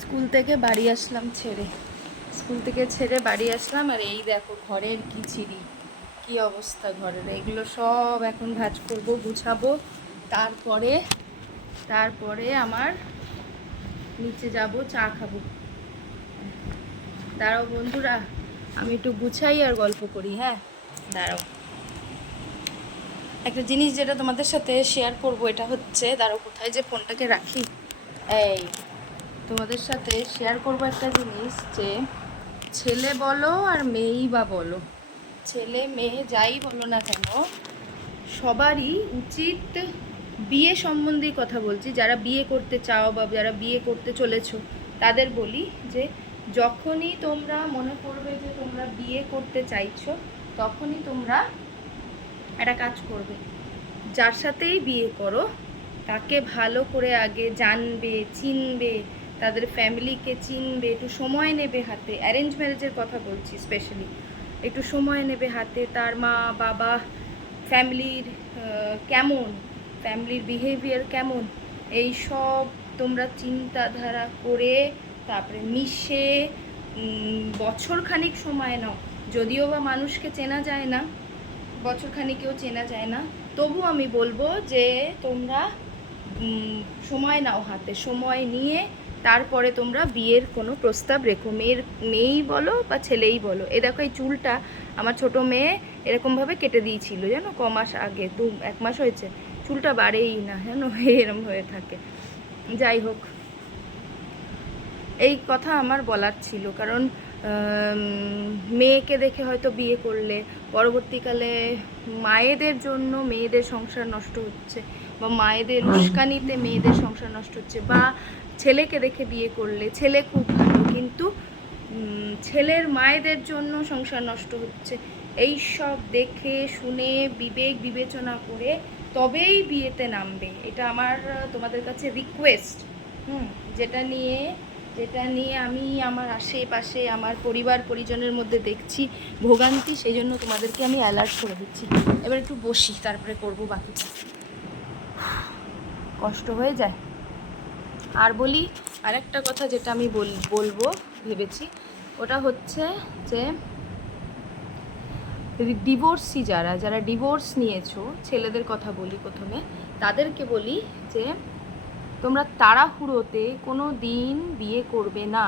School থেকে বাড়ি আসলাম বাড়ি আসলাম, আর এই দেখো ঘরের কি অবস্থা ঘরের। এগুলো সব এখন ভাঁজ করবো, গুছাবো। তারপরে তারপরে আমার নিচে যাব, চা খাবো। দাঁড়াও বন্ধুরা, আমি একটু গুছাই আর গল্প করি। হ্যাঁ দাঁড়াও, একটা জিনিস যেটা তোমাদের সাথে শেয়ার করব, এটা হচ্ছে, দাঁড়াও কোথায় যে ফোনটাকে রাখি। এই তোমাদের সাথে শেয়ার করব একটা জিনিস, যে ছেলে বলো আর মেয়েই বা বলো, ছেলে মেয়ে যাই বলো না কেন, সবারই উচিত, বিয়ে সম্বন্ধে কথা বলছি, যারা বিয়ে করতে চাও বা যারা বিয়ে করতে চলেছো তাদের বলি, যে যখনই তোমরা মনে করবে যে তোমরা বিয়ে করতে চাইছো, তখনই তোমরা একটা কাজ করবে, যার সাথেই বিয়ে করো তাকে ভালো করে আগে জানবে, চিনবে, তাদের ফ্যামিলিকে চিনবে, একটু সময় নেবে হাতে। অ্যারেঞ্জ ম্যারেজের কথা বলছি স্পেশালি, একটু সময় নেবে হাতে, তার মা বাবা, ফ্যামিলির কেমন, ফ্যামিলির বিহেভিয়ার কেমন, এই সব তোমরা চিন্তাধারা করে তারপরে মিশে বছরখানিক সময় নাও। যদিও বা মানুষকে চেনা যায় না, বছরখানিকেও চেনা যায় না, তবু আমি বলবো যে তোমরা সময় নাও হাতে, সময় নিয়ে তারপরে তোমরা বিয়ের কোনো প্রস্তাব রেখো। মেয়েই বলো বা ছেলেই বলো। এ দেখো, এই চুলটা আমার ছোট মেয়ে এরকমভাবে কেটে দিয়েছিল জানো, কমাস আগে, 1 মাস হয়েছে, চুলটা বাড়েই না জানো, এরম হয়ে থাকে। যাই হোক, এই কথা আমার বলার ছিল, কারণ মেয়েকে দেখে হয়তো বিয়ে করলে পরবর্তীকালে মায়েদের জন্য মেয়েদের সংসার নষ্ট হচ্ছে, বা মায়েদের উস্কানিতে মেয়েদের সংসার নষ্ট হচ্ছে, বা ছেলেকে দেখে বিয়ে করলে ছেলে খুব ভালো কিন্তু ছেলের মায়েদের জন্য সংসার নষ্ট হচ্ছে। এই সব দেখে শুনে বিবেক বিবেচনা করে তবেই বিয়েতে নামবে, এটা আমার তোমাদের কাছে রিকোয়েস্ট। যেটা নিয়ে আমি আমার আশেপাশে আমার পরিবার পরিজনের মধ্যে দেখছি ভোগান্তি, সেই জন্য তোমাদেরকে আমি অ্যালার্ট করে দিচ্ছি। এবার একটু বসি, তারপরে করবো বাকিটা, কষ্ট হয়ে যায়। আর বলি আরেকটা কথা, যেটা আমি বলবো ভেবেছি, ওটা হচ্ছে যে ডিভোর্সি যারা ডিভোর্স নিয়েছো, ছেলেদের কথা বলি প্রথমে, তাদেরকে বলি যে তোমরা তাড়াহুড়োতে কোনো দিন বিয়ে করবে না।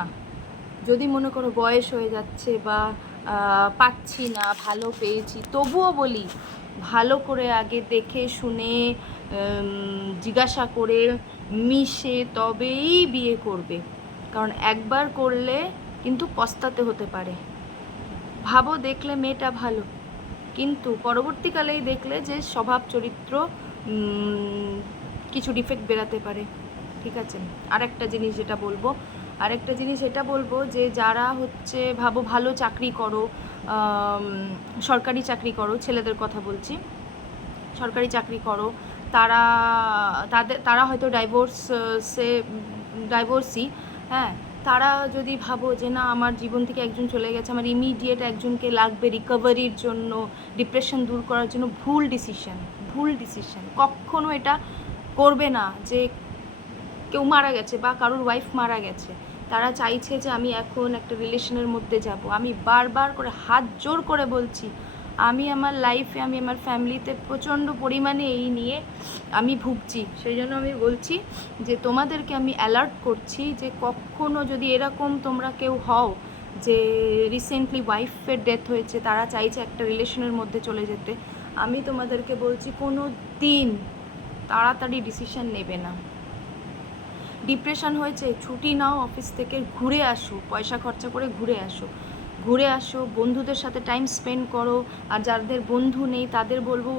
যদি মনে করো বয়স হয়ে যাচ্ছে বা পাচ্ছি না, ভালো পেয়েছি, তবুও বলি ভালো করে আগে দেখে শুনে জিজ্ঞাসা করে মিশে তবেই বিয়ে করবে, কারণ একবার করলে কিন্তু পস্তাতে হতে পারে। ভাবো দেখলে মেয়েটা ভালো, কিন্তু পরবর্তীকালেই দেখলে যে স্বভাব চরিত্র কিছু ডিফেক্ট বেরাতে পারে। ঠিক আছে, আরেকটা জিনিস এটা বলবো যে যারা হচ্ছে ভাবো ভালো চাকরি করো, সরকারি চাকরি করো, ছেলেদের কথা বলছি, সরকারি চাকরি করো, তারা হয়তো ডাইভোর্সি, হ্যাঁ, তারা যদি ভাবো যে না আমার জীবন থেকে একজন চলে গেছে, আমার ইমিডিয়েট একজনকে লাগবে রিকভারির জন্য, ডিপ্রেশন দূর করার জন্য, ভুল ডিসিশন। কখনো এটা করবে না যে কেউ মারা গেছে বা কারোর ওয়াইফ মারা গেছে, তারা চাইছে যে আমি এখন একটা রিলেশনের মধ্যে যাব। আমি বারবার করে হাত জোর করে বলছি, আমি আমার লাইফে, আমি আমার ফ্যামিলিতে প্রচণ্ড পরিমাণে এই নিয়ে আমি ভুগছি। সেই জন্য আমি বলছি যে তোমাদেরকে আমি অ্যালার্ট করছি যে কখনো যদি এরকম তোমরা কেউ হও যে রিসেন্টলি ওয়াইফের ডেথ হয়েছে, তারা চাইছে একটা রিলেশনের মধ্যে চলে যেতে, আমি তোমাদেরকে বলছি কোনো দিন তাড়াতাড়ি ডিসিশন নেবে না। ডিপ্রেশন হয়েছে, ছুটি নাও অফিস থেকে, ঘুরে আসো, পয়সা খরচা করে ঘুরে আসো, বন্ধুদের সাথে টাইম স্পেন্ড করো। আর যাদের বন্ধু নেই তাদের বলবো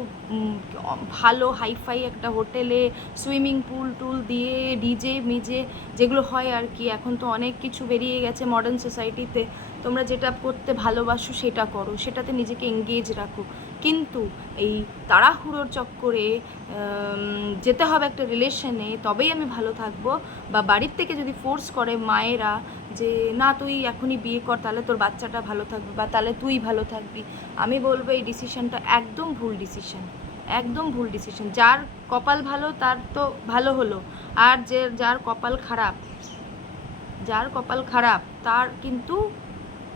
ভালো হাইফাই একটা হোটেলে সুইমিং পুল দিয়ে ডিজে মিজে যেগুলো হয় আর কি, এখন তো অনেক কিছু বেরিয়ে গেছে মডার্ন সোসাইটিতে, তোমরা যেটা করতে ভালোবাসো সেটা করো, সেটাতে নিজেকে এঙ্গেজ রাখো। কিন্তু এই তাড়াহুড়োর চক্করে যেতে হবে একটা রিলেশনে তবেই আমি ভালো থাকবো, বা বাড়ির থেকে যদি ফোর্স করে মায়েরা যে না তুই এখনই বিয়ে কর, তাহলে তোর বাচ্চাটা ভালো থাকবে বা তাহলে তুই ভালো থাকবি, আমি বলবো এই ডিসিশনটা একদম ভুল ডিসিশন। যার কপাল ভালো তার তো ভালো হলো, আর যার কপাল খারাপ যার কপাল খারাপ তার কিন্তু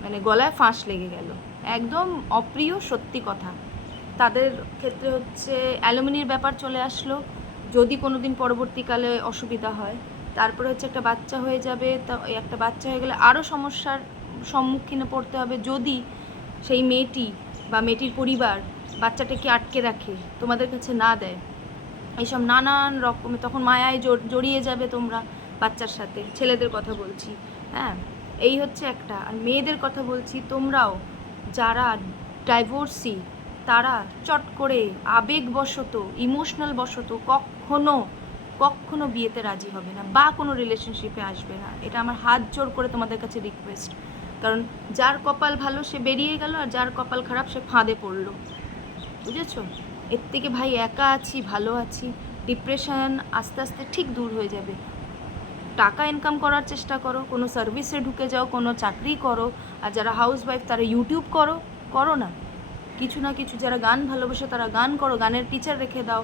মানে গলায় ফাঁস লেগে গেল, একদম অপ্রিয় সত্যি কথা। তাদের ক্ষেত্রে হচ্ছে অ্যালুমিনির ব্যাপার চলে আসলো, যদি কোনো দিন পরবর্তীকালে অসুবিধা হয়। তারপরে হচ্ছে একটা বাচ্চা হয়ে যাবে, তা একটা বাচ্চা হয়ে গেলে আরও সমস্যার সম্মুখীনে পড়তে হবে যদি সেই মেয়েটি বা মেয়েটির পরিবার বাচ্চাটাকে আটকে রাখে, তোমাদের কাছে না দেয়। এইসব নানান রকমের তখন মায়ায় জড়িয়ে যাবে তোমরা বাচ্চার সাথে, ছেলেদের কথা বলছি। হ্যাঁ, এই হচ্ছে একটা। আর মেয়েদের কথা বলছি, তোমরাও যারা ডাইভোর্সি তারা চট করে আবেগবশত ইমোশনাল বশত কখনো বিয়েতে রাজি হবে না বা কোনো রিলেশনশিপে আসবে না। এটা আমার হাত জোর করে তোমাদের কাছে রিকোয়েস্ট। কারণ যার কপাল ভালো সে বেরিয়ে গেল, আর যার কপাল খারাপ সে ফাঁদে পড়লো, বুঝেছো? এর থেকে ভাই একা আছি ভালো আছি, ডিপ্রেশন আস্তে আস্তে ঠিক দূর হয়ে যাবে। টাকা ইনকাম করার চেষ্টা করো, কোনো সার্ভিসে ঢুকে যাও, কোনো চাকরি করো। আর যারা হাউসওয়াইফ তারা ইউটিউব করো না কিছু না কিছু। যারা গান ভালোবাসো তারা গান করো, গানের টিচার রেখে দাও।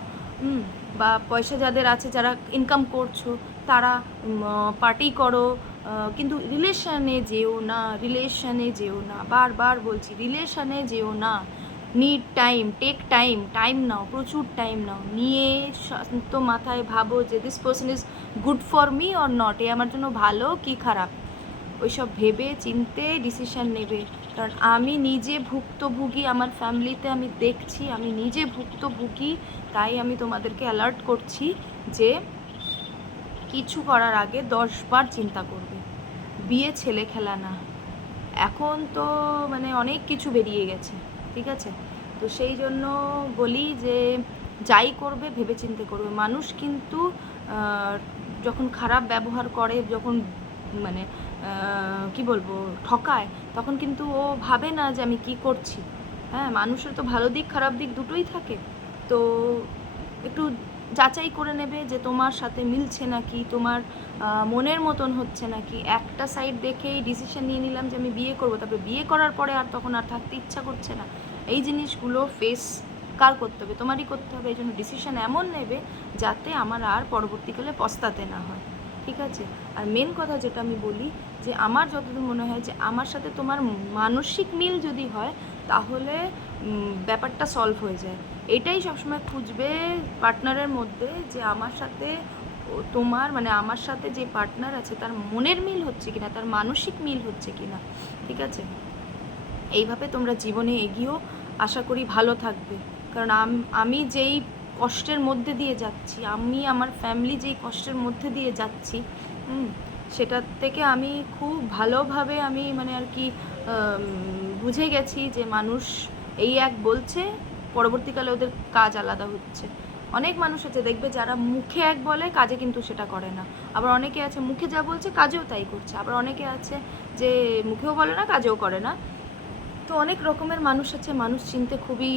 বা পয়সা যাদের আছে, যারা ইনকাম করছো তারা পার্টি করো, কিন্তু রিলেশনে যেও না, বারবার বলছি রিলেশনে যেও না। নিড টাইম, টেক টাইম নাও, প্রচুর টাইম নাও, নিয়ে শান্ত মাথায় ভাবো যে this person is good for me or not, এ আমার জন্য ভালো কি খারাপ, ওইসব ভেবে চিনতে ডিসিশান নেবে। কারণ আমি নিজে ভুক্তভোগী, আমার ফ্যামিলিতে আমি দেখছি, আমি নিজে ভুক্তভোগী, তাই আমি তোমাদেরকে অ্যালার্ট করছি যে কিছু করার আগে 10 বার চিন্তা করবে। বিয়ে ছেলে খেলা না, এখন তো মানে অনেক কিছু বেরিয়ে গেছে, ঠিক আছে? তো সেই জন্য বলি যে যাই করবে ভেবেচিন্তে করবে। মানুষ কিন্তু যখন খারাপ ব্যবহার করে, যখন মানে কি বলবো ঠকায়, তখন কিন্তু ও ভাবে না যে আমি কি করছি। হ্যাঁ, মানুষের তো ভালো দিক খারাপ দিক দুটোই থাকে। তো একটু যাচাই করে নেবে যে তোমার সাথে মিলছে নাকি, তোমার মনের মতন হচ্ছে নাকি। একটা সাইড দেখেই ডিসিশন নিয়ে নিলাম যে আমি বিয়ে করবো, তারপরে বিয়ে করার পরে আর তখন আর থাকতে ইচ্ছা করছে না, এই জিনিসগুলো ফেস কার করতে হবে? তোমারই করতে হবে। এই জন্য ডিসিশন এমন নেবে যাতে আমার আর পরবর্তীকালে পস্তাতে না হয়, ঠিক আছে? আর মেন কথা যেটা আমি বলি যে আমার যতদূর মনে হয় যে আমার সাথে তোমার মানসিক মিল যদি হয় তাহলে ব্যাপারটা সলভ হয়ে যায়। এটাই সবসময় খুঁজবে পার্টনারের মধ্যে, যে আমার সাথে তোমার মানে আমার সাথে যে পার্টনার আছে তার মনের মিল হচ্ছে কিনা, তার মানসিক মিল হচ্ছে কিনা, ঠিক আছে? এইভাবে তোমরা জীবনে এগিয়েও, আশা করি ভালো থাকবে। কারণ আমি যেই কষ্টের মধ্যে দিয়ে যাচ্ছি, আমি আমার ফ্যামিলি যেই কষ্টের মধ্যে দিয়ে যাচ্ছি, সেটার থেকে আমি খুব ভালোভাবে আমি মানে আর কি বুঝে গেছি যে মানুষ এই এক বলছে, পরবর্তীকালে ওদের কাজ আলাদা হচ্ছে। অনেক মানুষ আছে দেখবে যারা মুখে এক বলে, কাজে কিন্তু সেটা করে না। আবার অনেকে আছে মুখে যা বলছে কাজেও তাই করছে। আবার অনেকে আছে যে মুখেও বলে না কাজেও করে না। তো অনেক রকমের মানুষ আছে, মানুষ চিনতে খুবই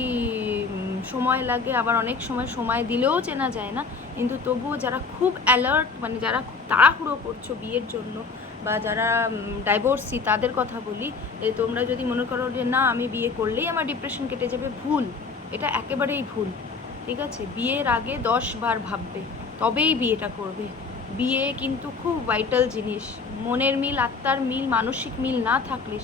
সময় লাগে, আবার অনেক সময় দিলেও চেনা যায় না। কিন্তু তবুও যারা খুব অ্যালার্ট, মানে যারা খুব তাড়াহুড়ো করছো বিয়ের জন্য, বা যারা ডাইভোর্সি তাদের কথা বলি, তোমরা যদি মনে করো যে না আমি বিয়ে করলেই আমার ডিপ্রেশন কেটে যাবে, ভুল। এটা একেবারেই ভুল, ঠিক আছে? বিয়ের আগে 10 বার ভাববে, তবেই বিয়েটা করবে। বিয়ে কিন্তু খুব ভাইটাল জিনিস। মনের মিল, আত্মার মিল, মানসিক মিল না থাকলে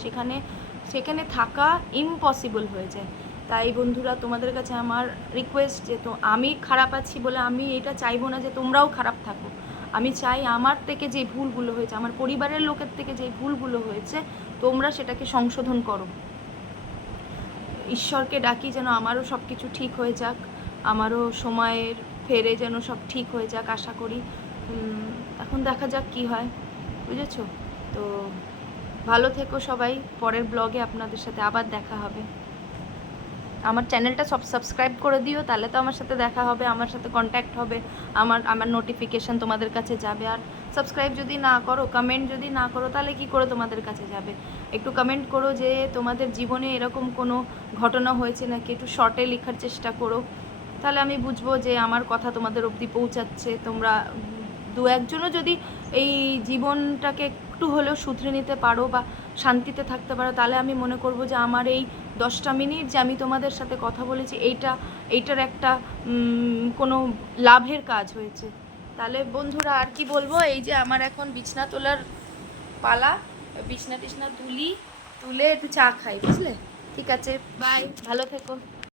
সেখানে থাকা ইম্পসিবল হয়ে যায়। তাই বন্ধুরা, তোমাদের কাছে আমার রিকোয়েস্ট যে তো আমি খারাপ আছি বলে আমি এটা চাইবো না যে তোমরাও খারাপ থাকো। আমি চাই আমার থেকে যে ভুলগুলো হয়েছে, আমার পরিবারের লোকের থেকে যে ভুলগুলো হয়েছে, তোমরা সেটাকে সংশোধন করো। ঈশ্বরকে ডাকি যেন আমারও সব কিছু ঠিক হয়ে যাক, আমারও সময়ের ফেরে যেন সব ঠিক হয়ে যাক, আশা করি। এখন দেখা যাক কি হয়, বুঝেছো? তো ভালো থেকো সবাই, পরের ব্লগে আপনাদের সাথে আবার দেখা হবে। আমার চ্যানেলটা সব সাবস্ক্রাইব করে দিও, তাহলে তো আমার সাথে দেখা হবে, আমার সাথে কন্ট্যাক্ট হবে, আমার নোটিফিকেশান তোমাদের কাছে যাবে। আর সাবস্ক্রাইব যদি না করো, কমেন্ট যদি না করো, তাহলে কি করে তোমাদের কাছে যাবে? একটু কমেন্ট করো যে তোমাদের জীবনে এরকম কোনো ঘটনা হয়েছে নাকি, একটু শর্টে লেখার চেষ্টা করো, তাহলে আমি বুঝবো যে আমার কথা তোমাদের অবধি পৌঁছাচ্ছে। তোমরা দু একজনও যদি এই জীবনটাকে একটু হলেও শুধরে নিতে পারো বা শান্তিতে থাকতে পারো, তাহলে আমি মনে করবো যে আমার এই 10টা মিনিট যে আমি তোমাদের সাথে কথা বলেছি, এইটার একটা কোনো লাভের কাজ হয়েছে। তাহলে বন্ধুরা আর কি বলবো, এই যে আমার এখন বিছনা তোলার পালা বিছনা টিছনা তুলে একটু চা খাই, বুঝলে? ঠিক আছে, বাই, ভালো থেকো।